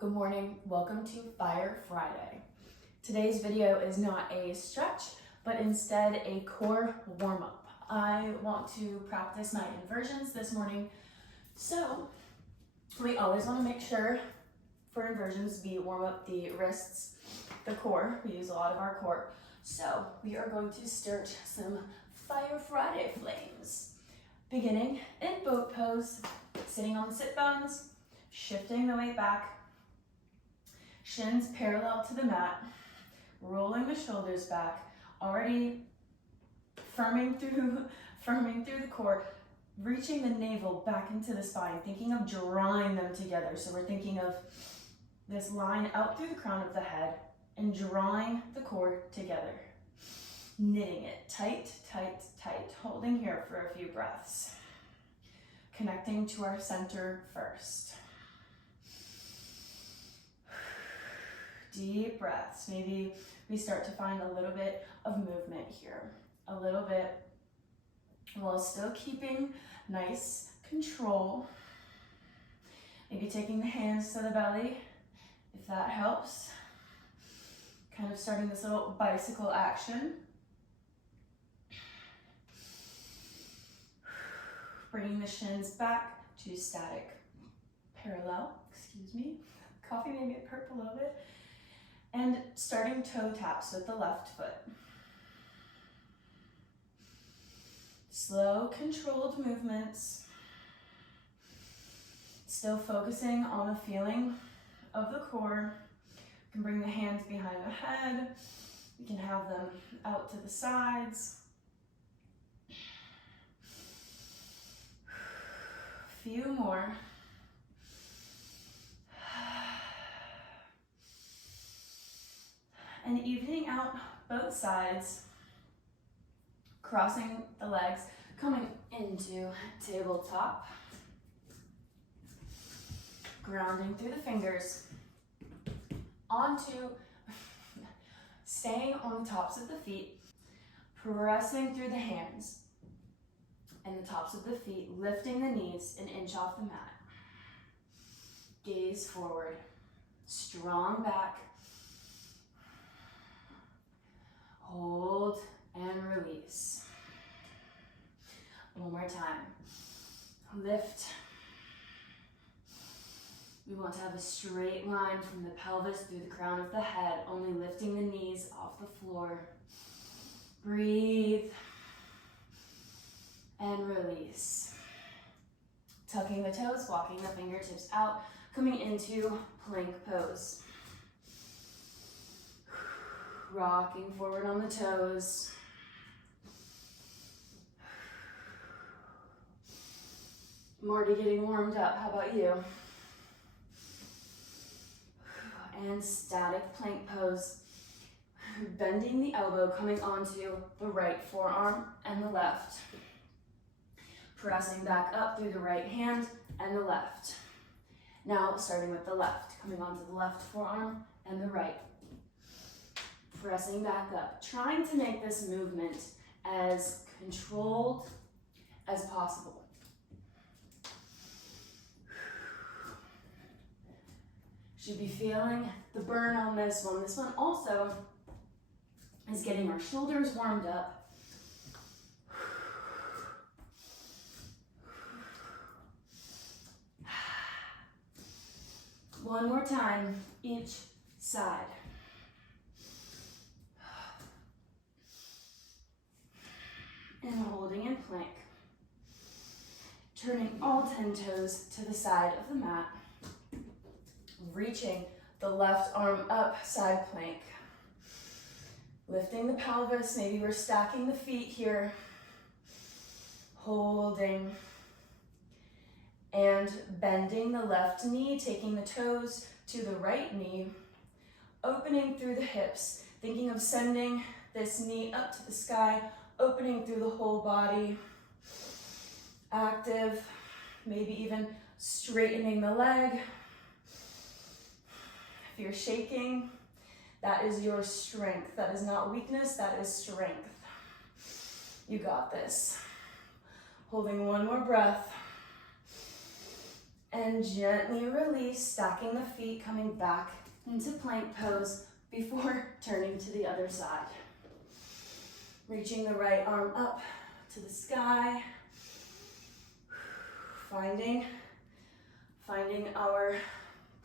Good morning, welcome to Fire Friday. Today's video is not a stretch, but instead a core warm-up. I want to practice my inversions this morning, so we always want to make sure for inversions we warm up the wrists, the core. We use a lot of our core. So we are going to start some Fire Friday flames. Beginning in boat pose, sitting on the sit bones, shifting the weight back, shins parallel to the mat, rolling the shoulders back, already firming through the core, reaching the navel back into the spine, thinking of drawing them together. So we're thinking of this line out through the crown of the head and drawing the core together. Knitting it tight, tight, tight, holding here for a few breaths. Connecting to our center first. Deep breaths. Maybe we start to find a little bit of movement here. A little bit while still keeping nice control. Maybe taking the hands to the belly, if that helps. Kind of starting this little bicycle action. Bringing the shins back to static parallel. Excuse me. Coffee made me burp a little bit. And starting toe taps with the left foot. Slow, controlled movements. Still focusing on the feeling of the core. You can bring the hands behind the head. You can have them out to the sides. Few more. And evening out both sides, crossing the legs, coming into tabletop, grounding through the fingers, onto, staying on the tops of the feet, pressing through the hands and the tops of the feet, lifting the knees an inch off the mat. Gaze forward, strong back. Hold and release. One more time. Lift. We want to have a straight line from the pelvis through the crown of the head, only lifting the knees off the floor. Breathe and release. Tucking the toes, walking the fingertips out, coming into plank pose. Rocking forward on the toes. I'm already getting warmed up. How about you? And static plank pose. Bending the elbow, coming onto the right forearm and the left. Pressing back up through the right hand and the left. Now starting with the left, coming onto the left forearm and the right. Pressing back up, trying to make this movement as controlled as possible. Should be feeling the burn on this one. This one also is getting our shoulders warmed up. One more time, each side. And holding in plank. Turning all 10 toes to the side of the mat. Reaching the left arm up, side plank. Lifting the pelvis, maybe we're stacking the feet here. Holding. And bending the left knee, taking the toes to the right knee. Opening through the hips, thinking of sending this knee up to the sky, opening through the whole body, active, maybe even straightening the leg. If you're shaking, that is your strength. That is not weakness, that is strength. You got this. Holding one more breath. And gently release, stacking the feet, coming back into plank pose before turning to the other side. Reaching the right arm up to the sky. Finding our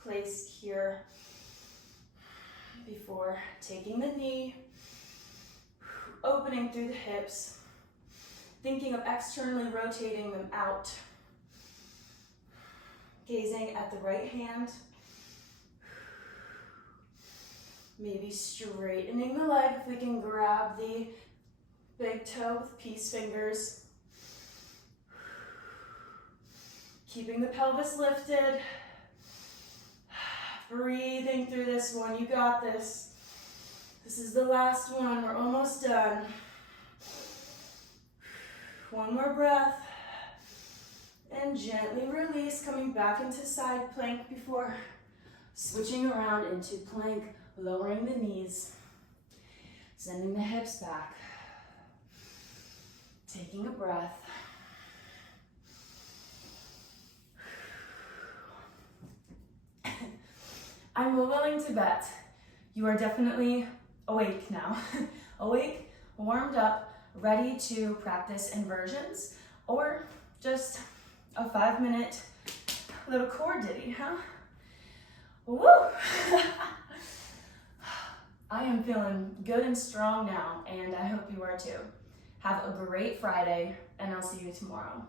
place here before taking the knee, opening through the hips, thinking of externally rotating them out, gazing at the right hand, maybe straightening the leg if we can grab the big toe with peace fingers. Keeping the pelvis lifted. Breathing through this one. You got this. This is the last one. We're almost done. One more breath. And gently release, coming back into side plank before switching around into plank, lowering the knees, sending the hips back. Taking a breath. I'm willing to bet you are definitely awake now. Awake, warmed up, ready to practice inversions, or just a 5-minute little core ditty, huh? Woo! I am feeling good and strong now, and I hope you are too. Have a great Friday, and I'll see you tomorrow.